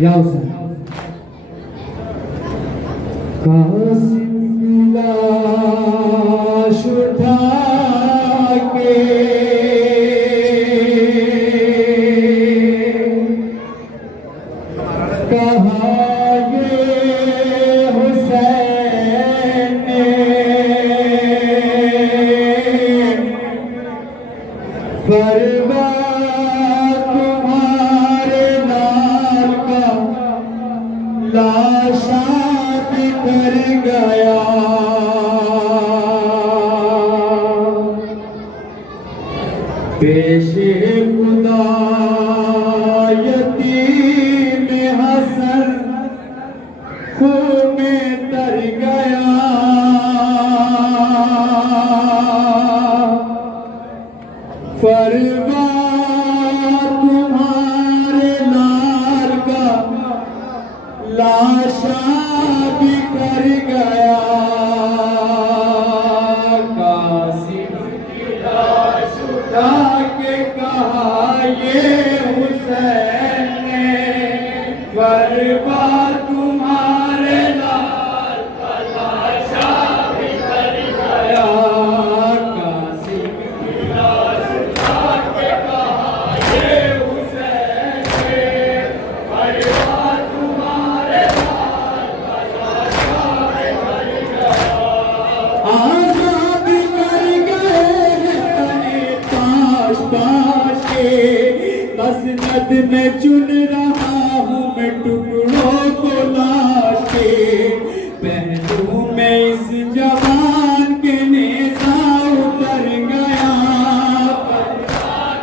या हुसैन कासिम लाश उठा के कहा ये हुसैन फरवा तुम्हारे लाल का लाशा बिखर गया पेशे खुदा यतीम हसन खून में तर गया फरवा तुम्हारे लाल का लाशा बिखर गया कासिम की लाश उठा के कहा ये हुसैन फरवा तुम्हारे लाल का लाशा बिखर गया कासिम की लाश उठा के कहा ये हुसैन फरवा तुम्हारे लाल का लाशा बिखर गया आजाद कर गए तने ताश ताश के मसनद में चुन रहा हूँ मैं टुकड़ों को लाश के पहलू में इस जवान के नेज़ा उतर गया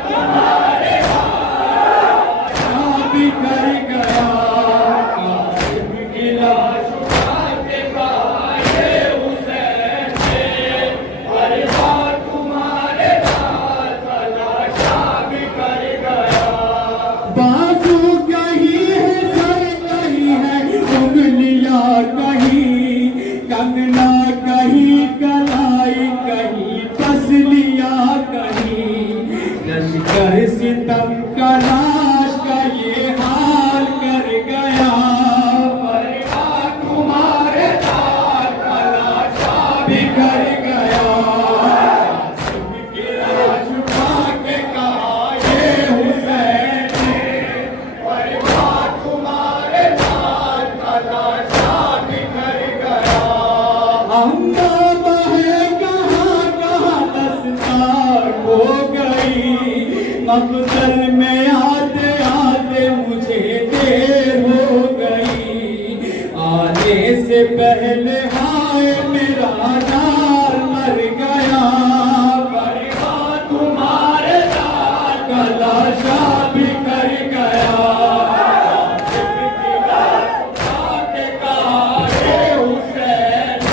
तुम्हारे बिखर गया कासिम की लाश उठा के कहा ये हुसैन फरवा तुम्हारे लाल का लाशा बिखर गया बाजू कहीं है सर कहीं है उंगलियां कहीं कंगना कहीं कलाई कहीं पसलियां कहीं लश्कर सितम का लाश का ये हाल कर गया फरवा तुम्हारे लाल का लाशा बिखर गया कासिम की लाश उठा के कहा ये हुसैन फरवा तुम्हारे लाल का लाशा बिखर गया हंगामा है कहाँ कहाँ दस्तार हो गई मक़तल में आते आते मुझे देर हो गई आने से पहले हाय मेरा लाल मर गया फरवा तुम्हारे लाल का लाशा बिखर गया कासिम की लाश उठा के कहा ये हुसैन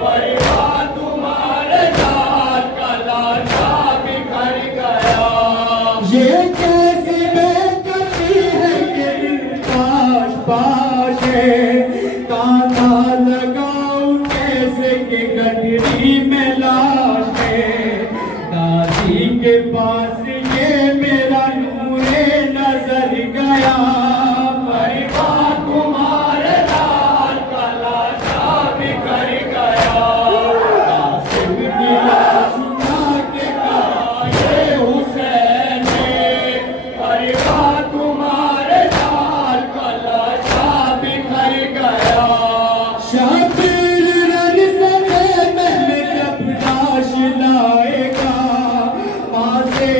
फरवा तुम्हारे लाल का लाशा बिखर गया ये कैसी बेकसी है ये पाश पाश है ताला लगाऊं कैसे के गठरी में लाश है दादी के पास ये मेरा नूरे नजर गया फरवा तुम्हारे लाल का लाशा बिखर गया कासिम की लाश उठा के कहा ये हुसैन फरवा तुम्हारे लाल का लाशा बिखर गया शातिर रन सके महल जब लाश लाएगा माँ से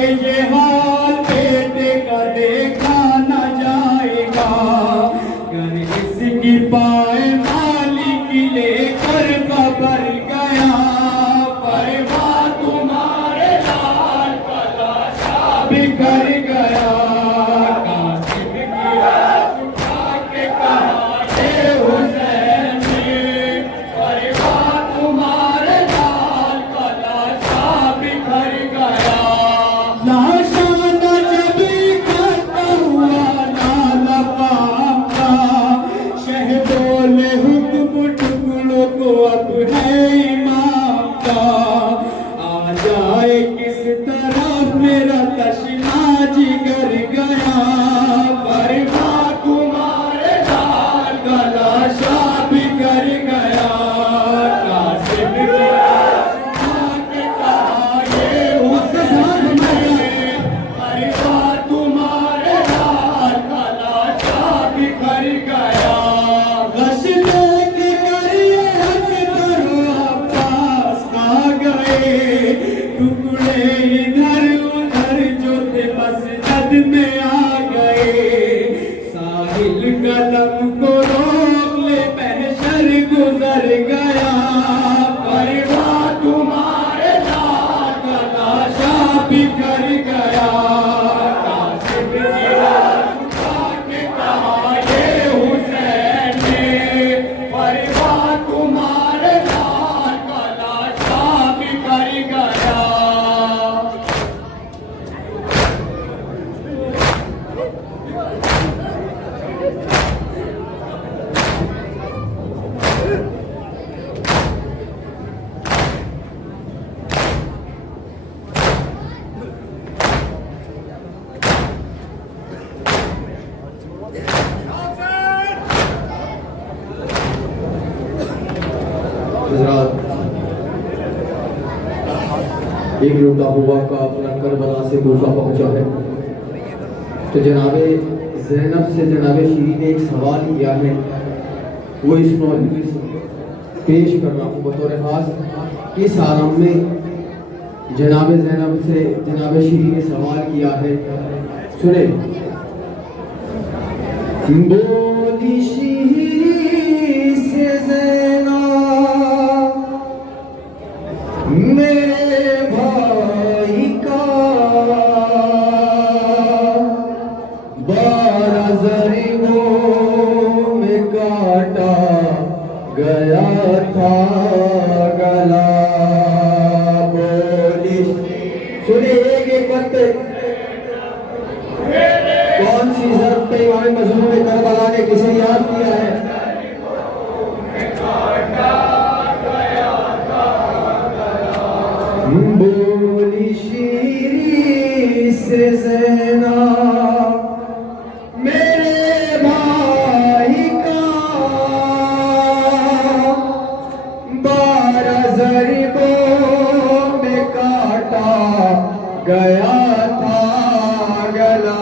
हजरात, एक लूटा हुआ का अपना करबला से कूफा पहुंचा है। तो जनाबे ज़ैनब से जनाबे शीरी ने एक सवाल किया है, वो इस मौजूद से पेश कर रहा हूँ बतौर खास। इस आलम में जनाबे ज़ैनब से जनाबे शीरी ने सवाल किया है, सुने। बोली शीरी से ज़ैनब मेरे भाई का 12 ज़रीबों में काटा गया था गला। बोली सुनिए एक वक्त कौन सी ज़रूरत पे इमाम मज़लूम में करबला ने किसे याद किया है? बोली शीरी से ज़ैनब मेरे भाई का 12 ज़रीबों में काटा गया था गला।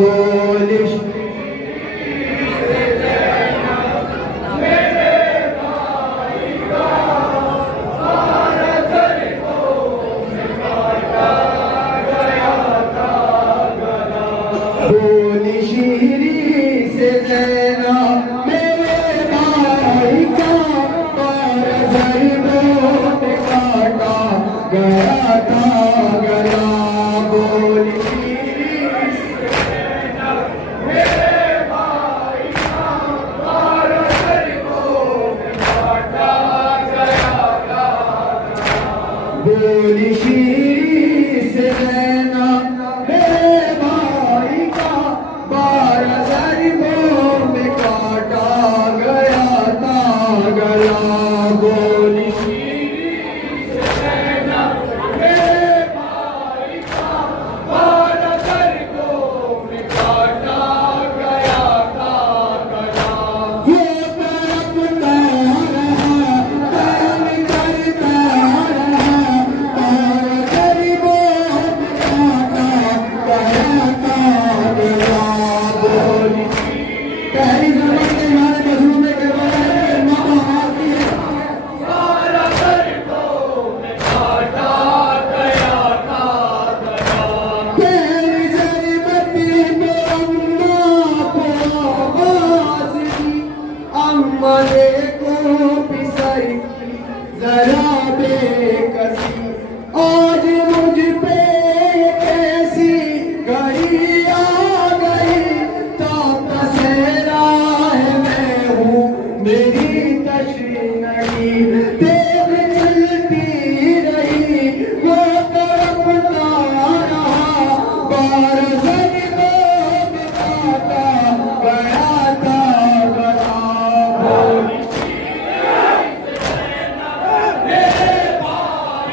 बोली बोली शीरी से ज़ैनब मेरे भाई का 12 ज़रीबों में काटा गया था गला। बोली शीरी से ज़ैनब मेरे भाई का 12 ज़रीबों में काटा गया था गला। बोली शीरी से ज़ैनब मेरे भाई का 12 ज़रीबों में काटा गया था गला। बोली शीरी से ज़ैनब मेरे भाई का 12 ज़रीबों में काटा गया था गला। ये तड़पता रहा काम करता रहा 12 ज़रीबों में काटा गया था गला। बोली पहली ज़बान के हमारे मज़लूम में करबला की माँ आती है 12 ज़रीबों में काटा गया था गला। तेरी ज़रीबती में अम्मा को आवाज़ दी, अम्मा ने को पिसाई ज़रा बेकसी। आज मुझ पे कैसी घड़ी आ गई, ताक़त से राह में हूँ मेरी तशरी नहीं। तेज़ चलती रही वो तड़पता रहा 12 ज़रीबों में काटा गया था गला।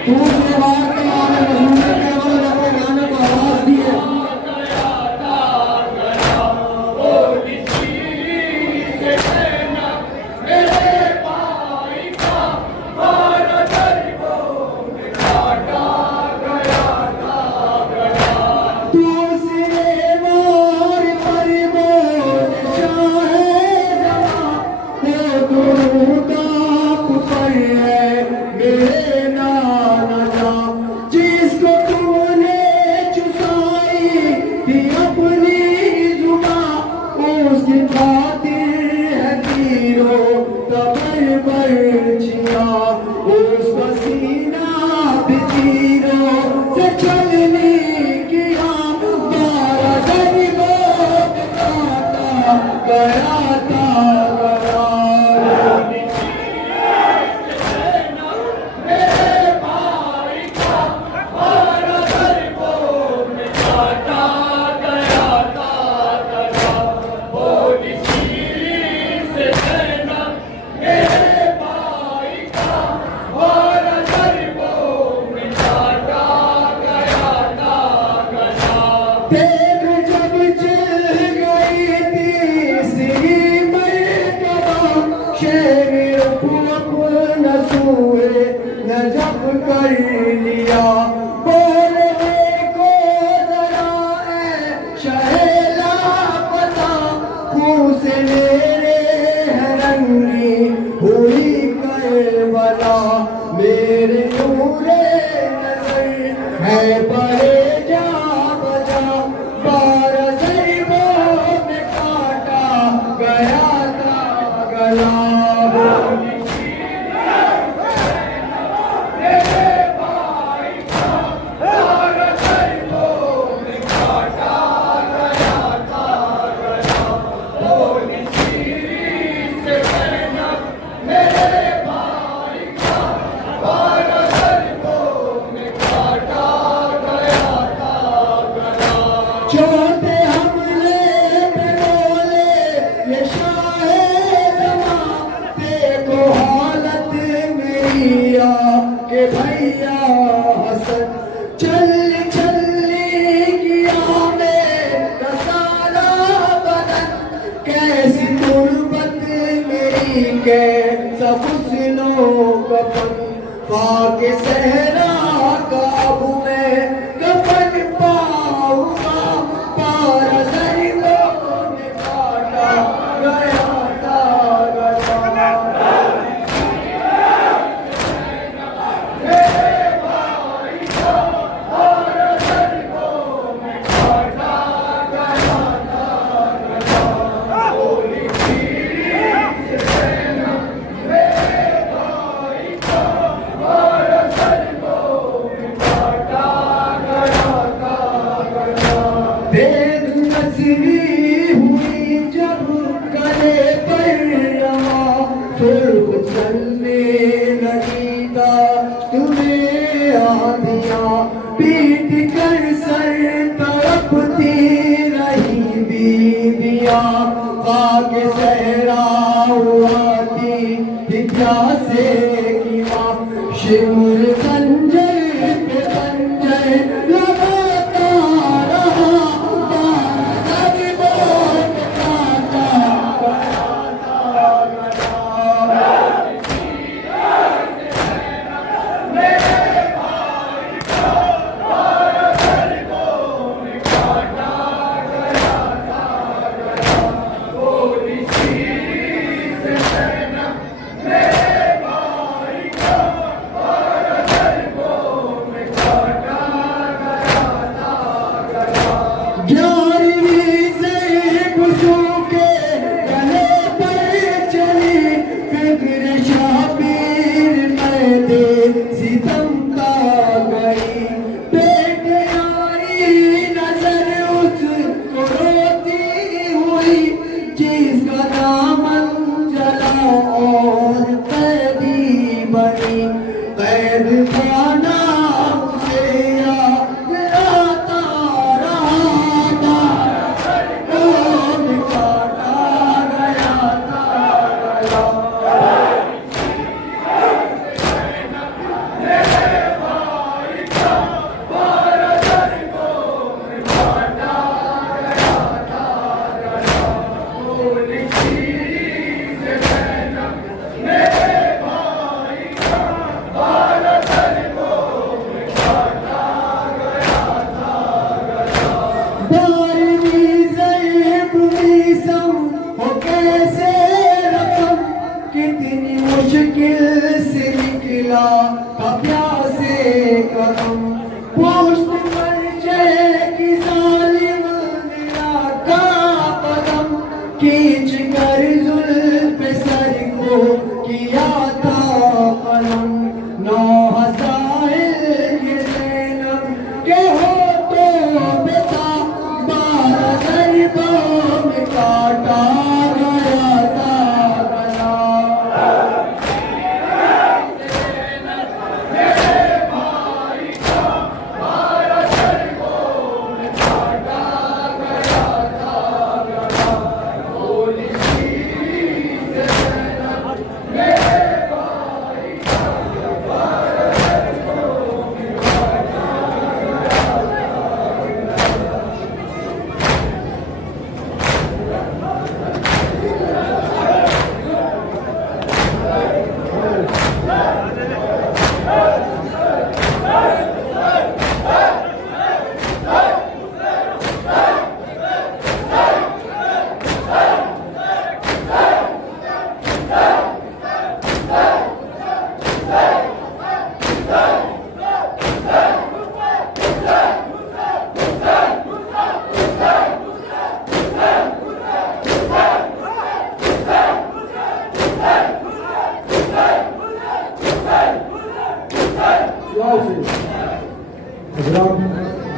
दूसरे बार के आने मज़लूम में करबला ने अपने गाने को आवाज़ दी है। दूसरे बार पर बोल शाहे ज़मां वो दुरूद आप पर है मेरे नाना कफन खाक सहरा काब में कफन पाऊंगा पार दरियों में काटा गया था गया भेद नजरी हुई जब गले पर रवा सुर्ख चलने लगी तुम्हें आंधिया पीट कर सर तड़पती रही बीबिया खाक सहरा हुआती थी प्यासे की माँ शिमुर खंजर पे खंजर लगाता रहा मुश्किल से निकला कब्या से कदम पोस्ट परिचय की जालिम मेरा का कदम खींच कर जुल्फ सर को किया था कलम 9000 ये ज़ैनब के हो तो बेटा 12 दरबार में काटा गया था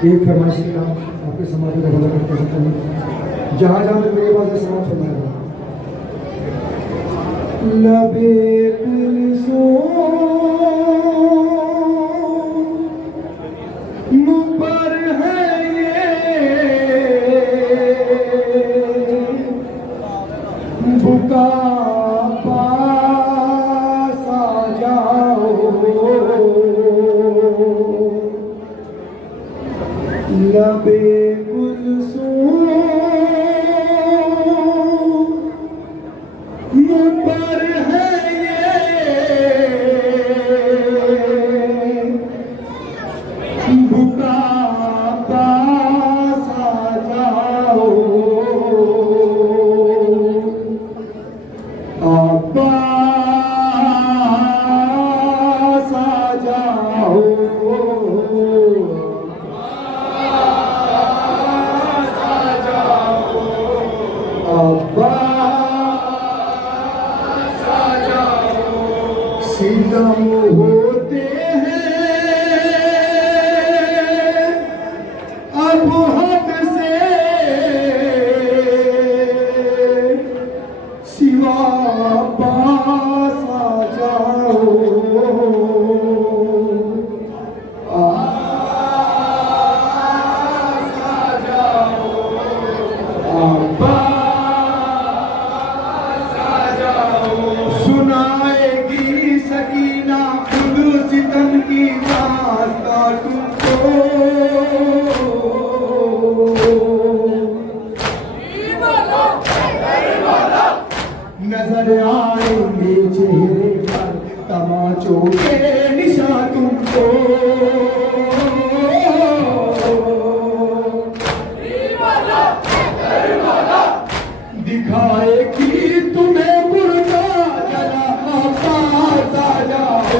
एक फरमाइश का आपके समाज में हवाला करते सकते हैं जहाँ जहाँ तक मेरे पास समाज फरमाएगा लबे कुलसो मुबर है ये बुका पास आ जाओ लबे कुलसूम पर है ये सितम होते हैं अब हद से सिवा पास आ जाओ सुनाएगी सकीना खुद सितम की दास्ता तुमको नजर आएंगे चेहरे पर तमाचों के निशान तुमको दिखाएगी तुम्हें मुर्गा जला पास आ जाओ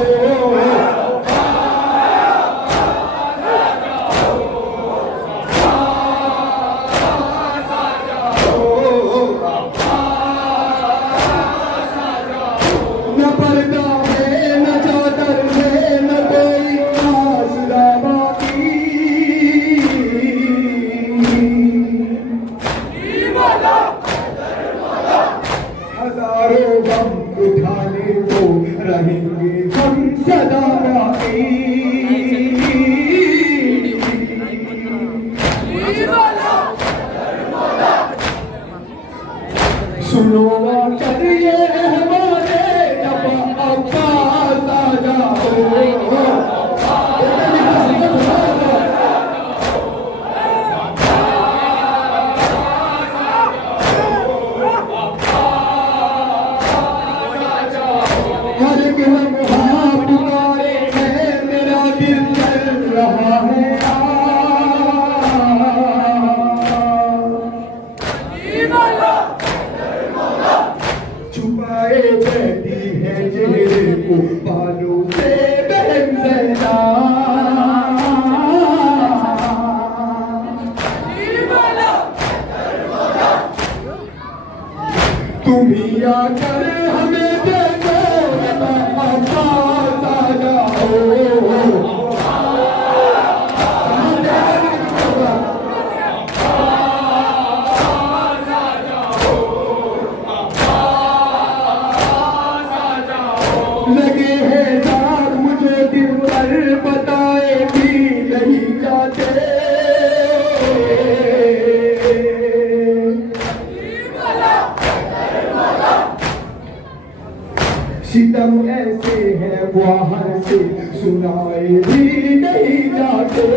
न पर्दा है न चादर है न कोई आसरा बाकी हजारों गम उठाने को रहेंगे हम सदा बाकी सुनो करिए हमारे जब अब्बास आ जाओ हर एक लम्हा पुकारे है मेरा दिल चल रहा है छुपाए बैठी है चेहरे को बालों से बहन जला तुम ही आकर हमें दे दो अब्बास आ जाओ लगे हैं दाग मुझे दिल पर बताए भी नहीं जाते सितम ऐसे हैं बाहर से सुनाए भी नहीं जाते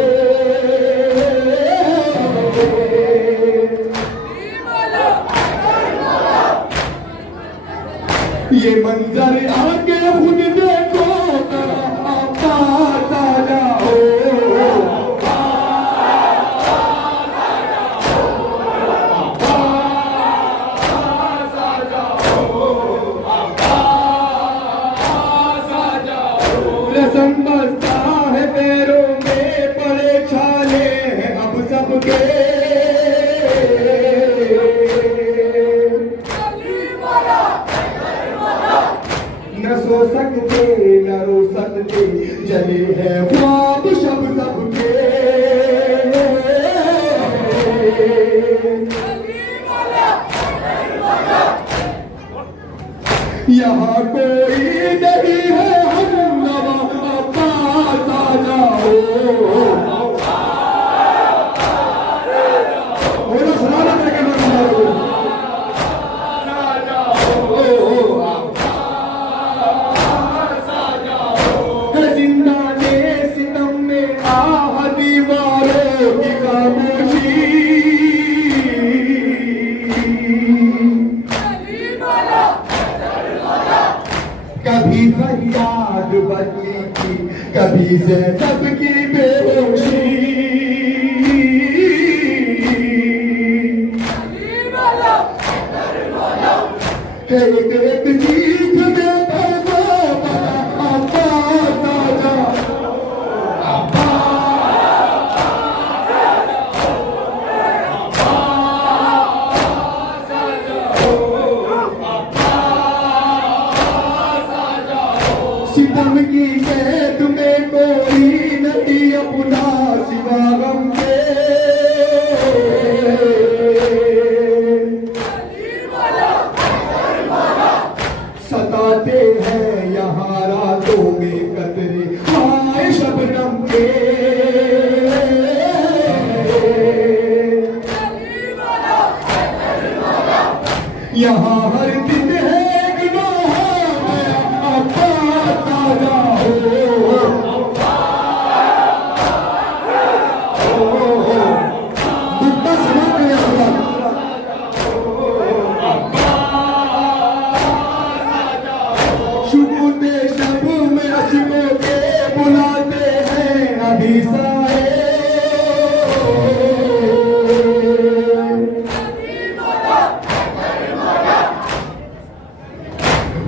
ये मंजर आके खुद देखो अब्बास आ जाओ रसम बसता है पैरों में पड़े छाले हैं अब सबके न सो सकते न रो सकते जले हैं ख्वाब शब सबके यहाँ कोई नहीं है हम नवा अब्बास आ जाओ बोलो सलाम करके जिंदा ने सितम में आह दीवारों की खामोशी कभी फरियाद बदली की कभी ज़ैनब की बेहोशी एक एक चीख में भगो बड़ा अब्बास आ जाओ सितम की कैद में कोई नहीं अपना सिवा गम के। सताते हैं यहाँ रातों में कतरे हाय शबनम के। यहाँ हर दिन है गुनाह में अब्बा ताजा हो। दुखता सुना के शुकुरते शब में अशकों के बुलाते हैं अभी साए।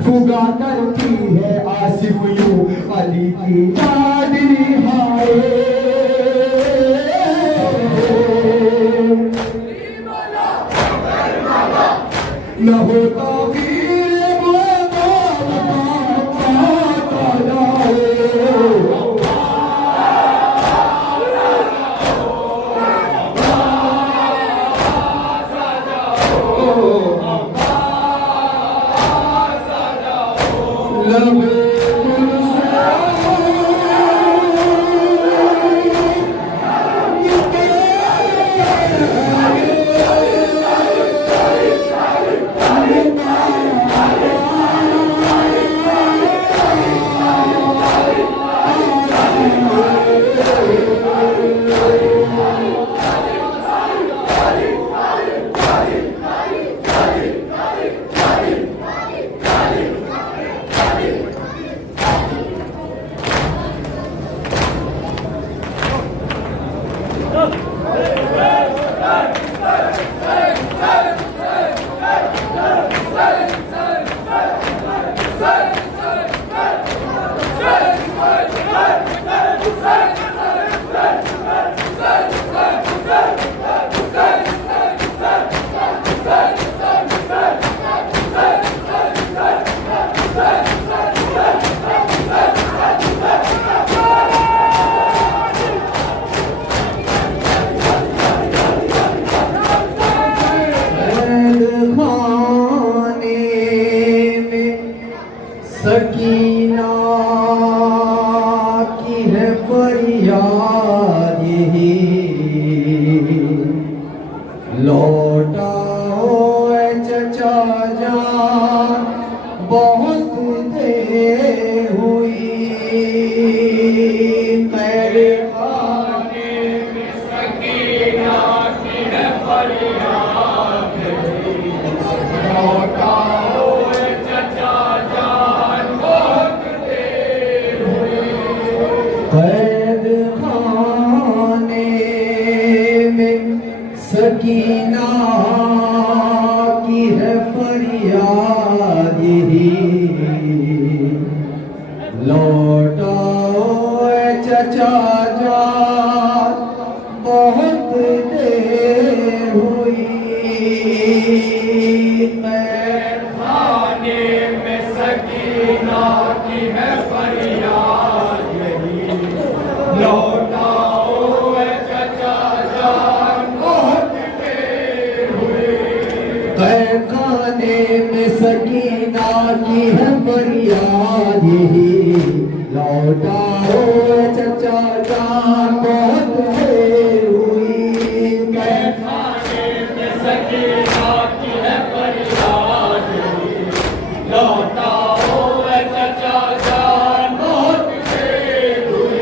फुगा करती है आसिफ यूं अली की चादरी हाय। न होता वीर वो ताजा हो। सकीना की है फरियाद यही, लौटाओ ऐ चचा जान बहुत देर हुई। मेरे खाने में सकीना की है फरियाद यही, लौटाओ ऐ चचा जान बहुत देर हुई। कैद खाने में सकीना की है फरियाद यही, लौटाओ ऐ चचा जान बहुत देर हुई। खाने में सकीना की है फरियाद यही, लौटाओ ऐ चचा जान बहुत देर हुई। खाने में सकीना की है फरियाद यही, लौटाओ चचा जान बहुत देर हुई। खाने में सकीना की है फरियाद यही, लौटाओ ऐ चचा जान बहुत देर हुई।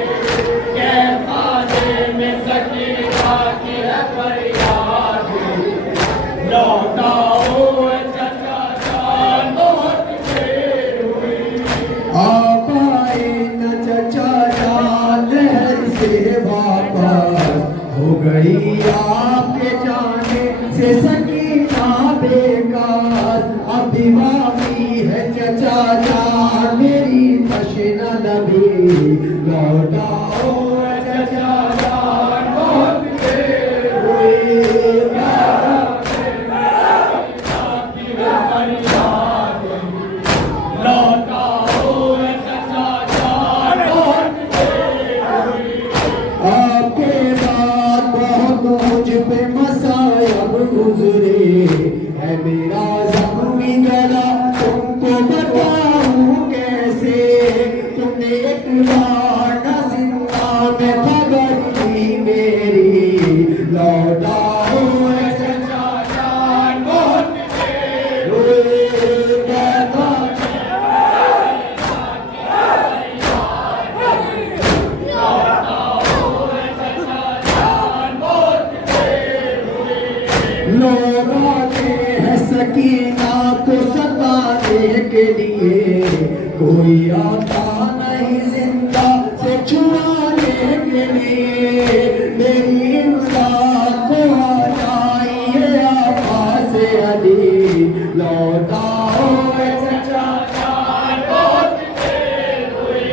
खाने में सकीना की है फरियाद यही, लौटाओ ऐ चचा जान बहुत देर हुई। आप आए न चचा जान लहर से वापस, हो गई आपके जाने से सकीना बेकार। अभी बाकी है चचा जान मेरी तशना लबी, लौटाओ चचा जान बहुत देर हुई। लौटाओ ऐ चचा ने एक बार ना जिंदा में खबर दी मेरी लौटाओ चचा जान बहुत देर हुई कहता लोग आते हैं सकीना को सताने के लिए, कोई आता नहीं जिंदा से छुड़ाने के लिए। मेरी इमदाद को आ जाइए आवाज़ अली, लौटाओ चचा जान बहुत देर हुई।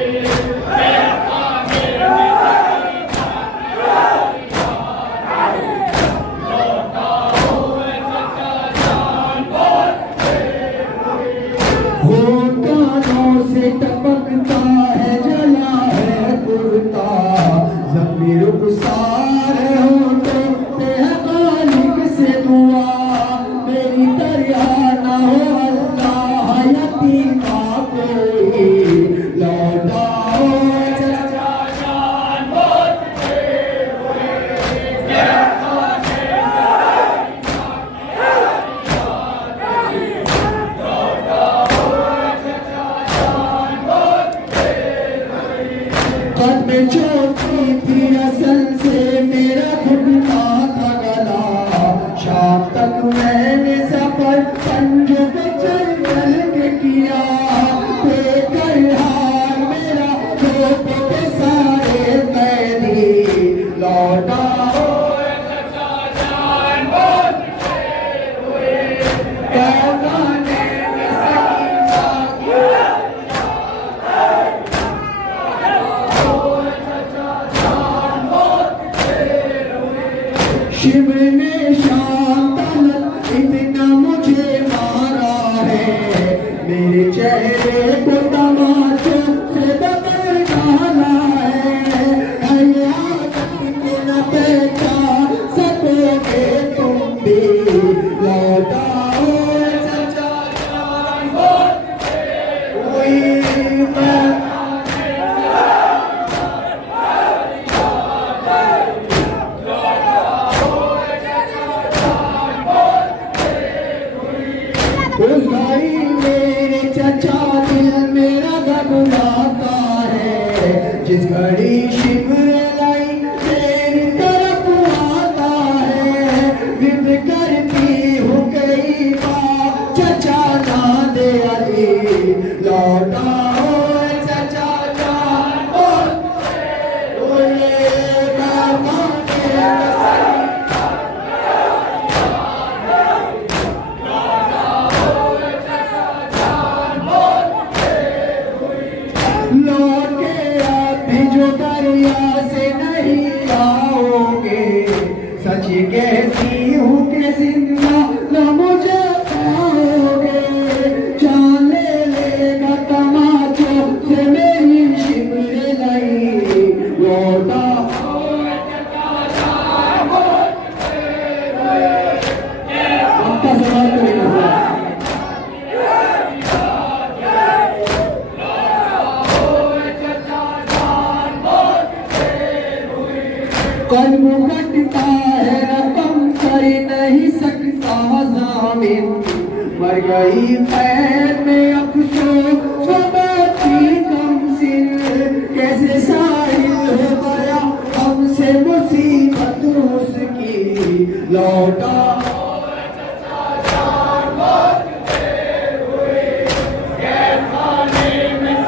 होठों से टपकता है जला है कुर्ता, ज़मीर गुसार होठों पे है खालिक से दुआ। मेरी दरिया ना हो अल्लाह यतीमा कोई, लौटाओ चचा जान बहुत देर कद में चोटी थी असल से मेरा घुटना था गला। शाम तक मैंने सफर पंजों पे चल चल के किया, बेकर हाल मेरा धोखे पे सारे कैदी, लौटाओ चचा जान बहुत देर हुई। पैमाने में सकीना की शिव ने शाम तलक इतना मुझे मारा है, मेरे चेहरे को तमाचों से बदल डाला है। ये आदत के न पहचान सकोगे तुम भी, लौटाओ चचा जान बहुत देर हुई। उस भाई मेरे चचा दिल मेरा घबराता है, जिस घड़ी शिमरे लाई तेरी तरफ आता है। विद करती हो गई बात चचा ना दे अली, लौटाओ चचा जान बहुत देर हुई। लौटे आप भी जो दरिया से नहीं आओगे, सच कहती हूँ कि जिंदा न मुझे पाओगे। जान ले लेगा तमाचों से मेरी शिमरे लाई, लौटाओ चचा जान बहुत देर हुई। आपका सवाल करेगा कल्ब कटता है रकम कर नहीं सकता ज़ामिन, मर गई पैर में अफसोस सबकी कमसिन। कैसे साहिल हो गया हमसे मुसीबत उसकी, लौटाओ चचा जान बहुत देर हुई। कहखाने में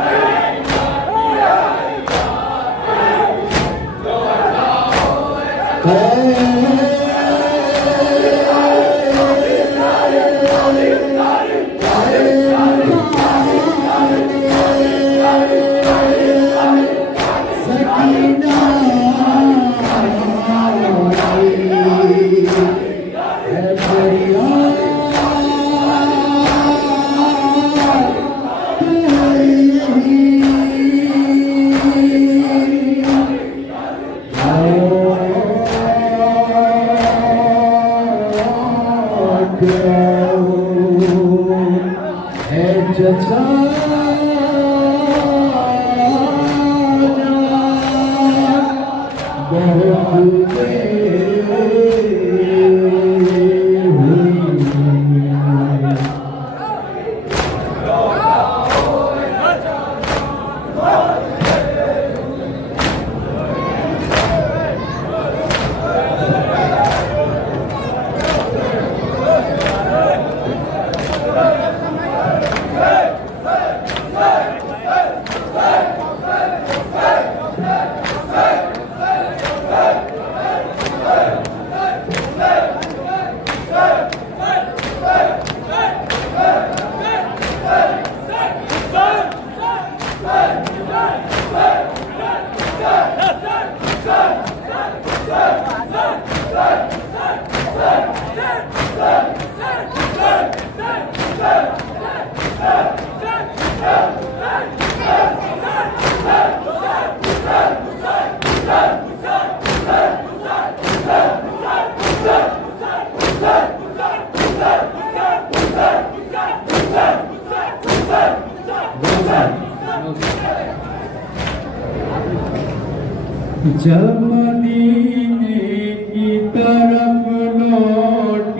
जब मदीने की तरफ लौट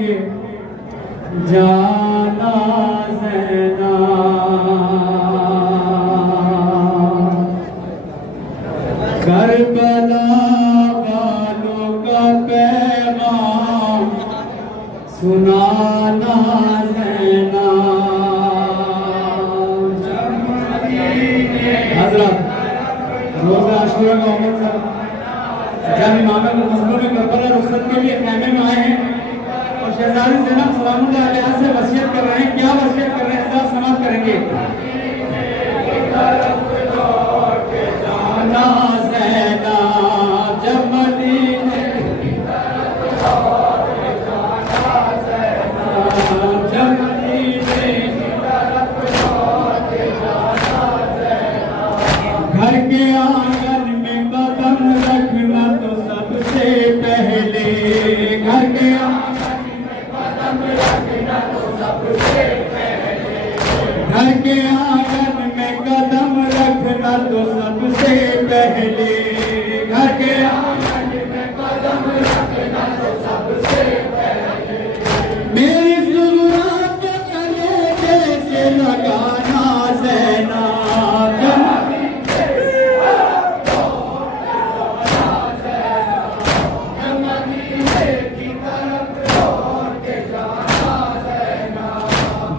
जाना ज़ैना, करबला वालों का पैगाम सुनाना ज़ैना। हज़रत रोज़ा आशूरा का उम्र सर जब इमाम मज़लूम करबला रुखसत के लिए खैमे में आए हैं और शहज़ादी ज़ैनब सलामुल्लाह अलैहा से वसीयत कर रहे हैं। क्या वसीयत कर रहे हैं ज़रा समाअत करेंगे। जाना ज़ैना जब मदीने की तरफ लौट जाना ज़ैना, जब मदीने की तरफ लौट जाना ज़ैना। घर के आंगन में कदम रखना तो सबसे पहले, घर के आंगन में कदम रखना तो सबसे पहले, घर के आंगन में कदम रखना तो सबसे पहले, घर के आंगन में कदम रखना तो सबसे पहले। मेरी ज़ुरात कलेजे से लगाना ज़ैना,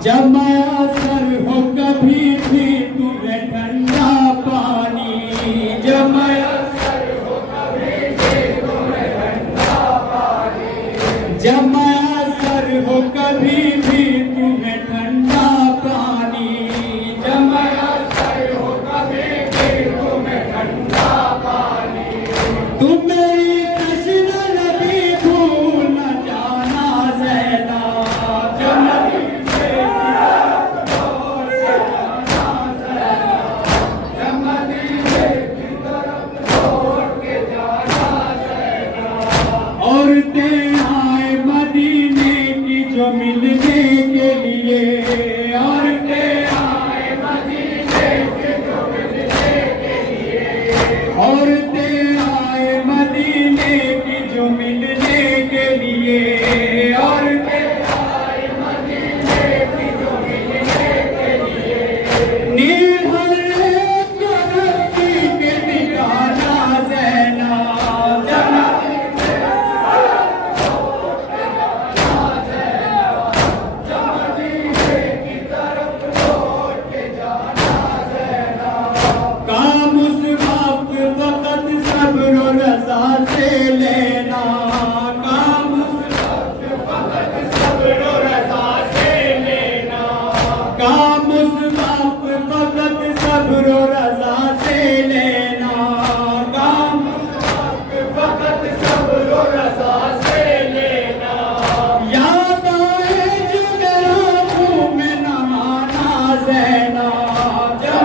जब मयसर हो कभी भी तुम्हें ठंडा पानी, जब मयसर हो कभी भी तुम्हें ठंडा पानी, जब मयसर हो कभी भी तुम्हें ठंडा पानी, जब मयसर हो कभी भी तुम्हें ठंडा पानी। तुम मेरी तश्न नबी भूल न जाना ज़ैना, जब औरतें आए मदीने की जो मिलने के लिए, औरतें आए मदीने की जो मिलने के लिए, औरतें आए मदीने की जो मिलने के लिए, औरतें आए मदीने की जो मिलने के लिए। नीहर करती के निकाला ज़ैना, काम उस वक्त वक़्त सब्र और रज़ा से लेना, काम उस वक्त वक़्त सब्र और रज़ा से लेना, काम उस वक्त वक़्त सब्र और रज़ा से लेना, काम उस वक्त वक़्त सब्र और रज़ा से लेना। याद आए जो मेरा मुँह में नहाना ज़ैना, जब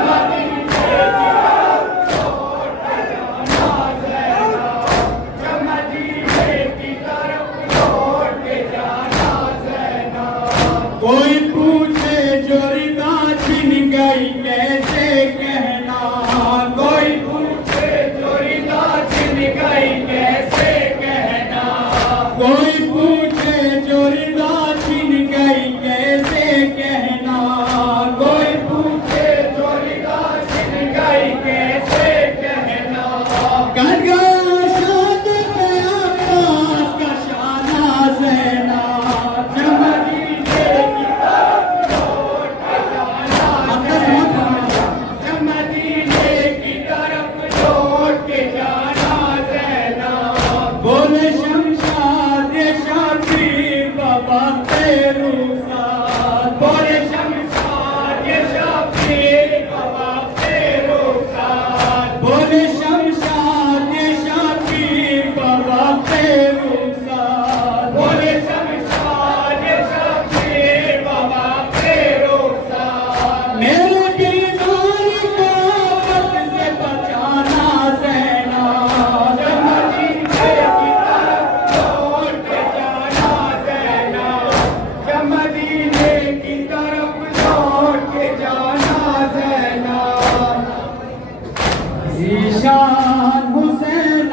कोई पूछे जो रिदा छिन गई कैसे कहना, कोई पूछे जो रिदा छिन गई कैसे कहना, कोई पूछे जो रिदा छिन गई कैसे कहना, कोई पूछे जो रिदा छिन गई कैसे कहना। कर गया शाद गया पास का शाना ज़ैना, जब मदीने की तरफ लौट जाना ज़ैना, जब मदीने की तरफ लौट जाना ज़ैना। बोले शमशाद शादी बाबा तेरू साथ, बोले शमशाद शादी बाबा तेरू साथ, बोले शमशाद शादी बाबा तेरू साथ, बोले शमशाद शादी बाबा तेरू साथ। मेरे दीदार को आफत से बचाना ज़ैना, जब मदीने की तरफ लौट जाना ज़ैना, जब मदीने की तरफ लौट जाना ज़ैना। ज़ीशान हुसैन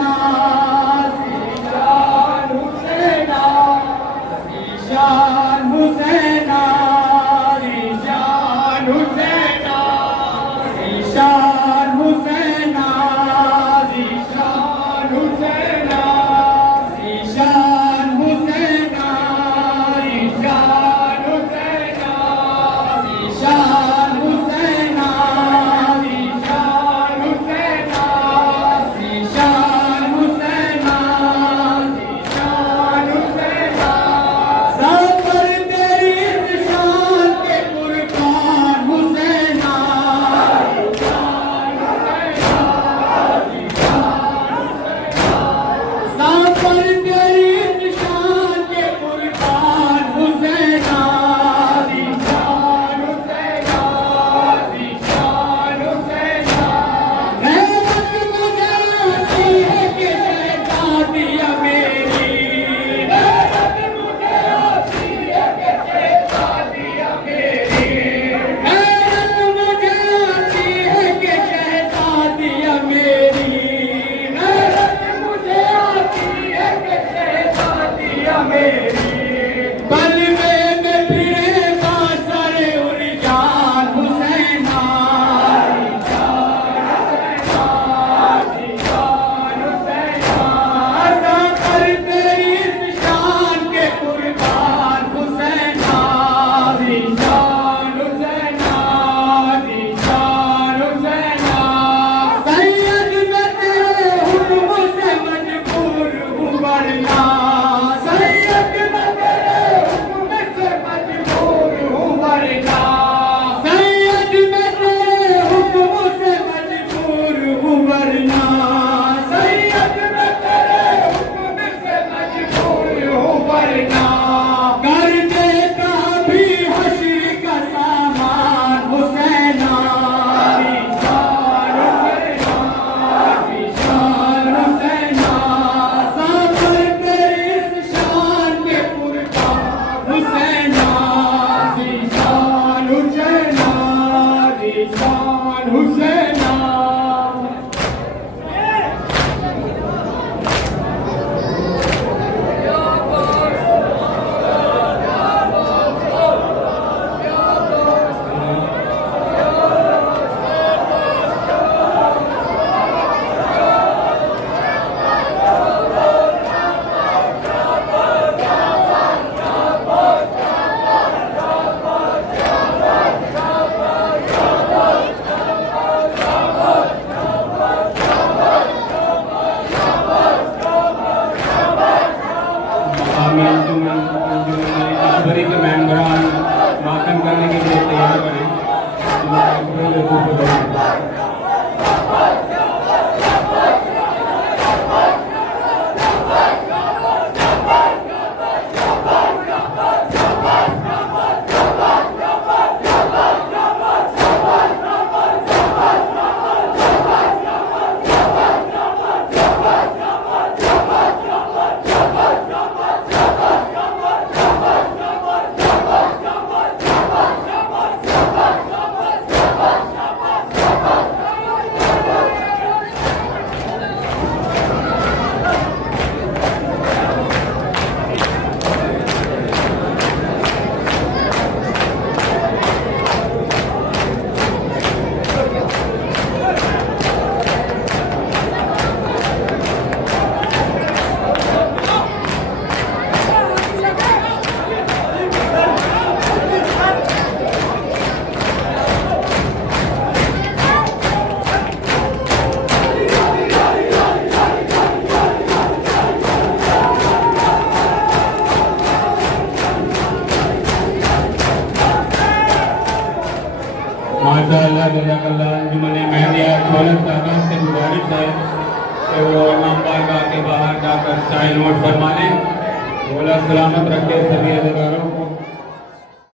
जज़ाकल्लाह अंजुमन मेहंदिया दौलत साहब से गुजारिश है कि वो इमाम बारगाह के बाहर जाकर चाय नोट फरमा लें। मौला सलामत रखे सभी अज़गारों को।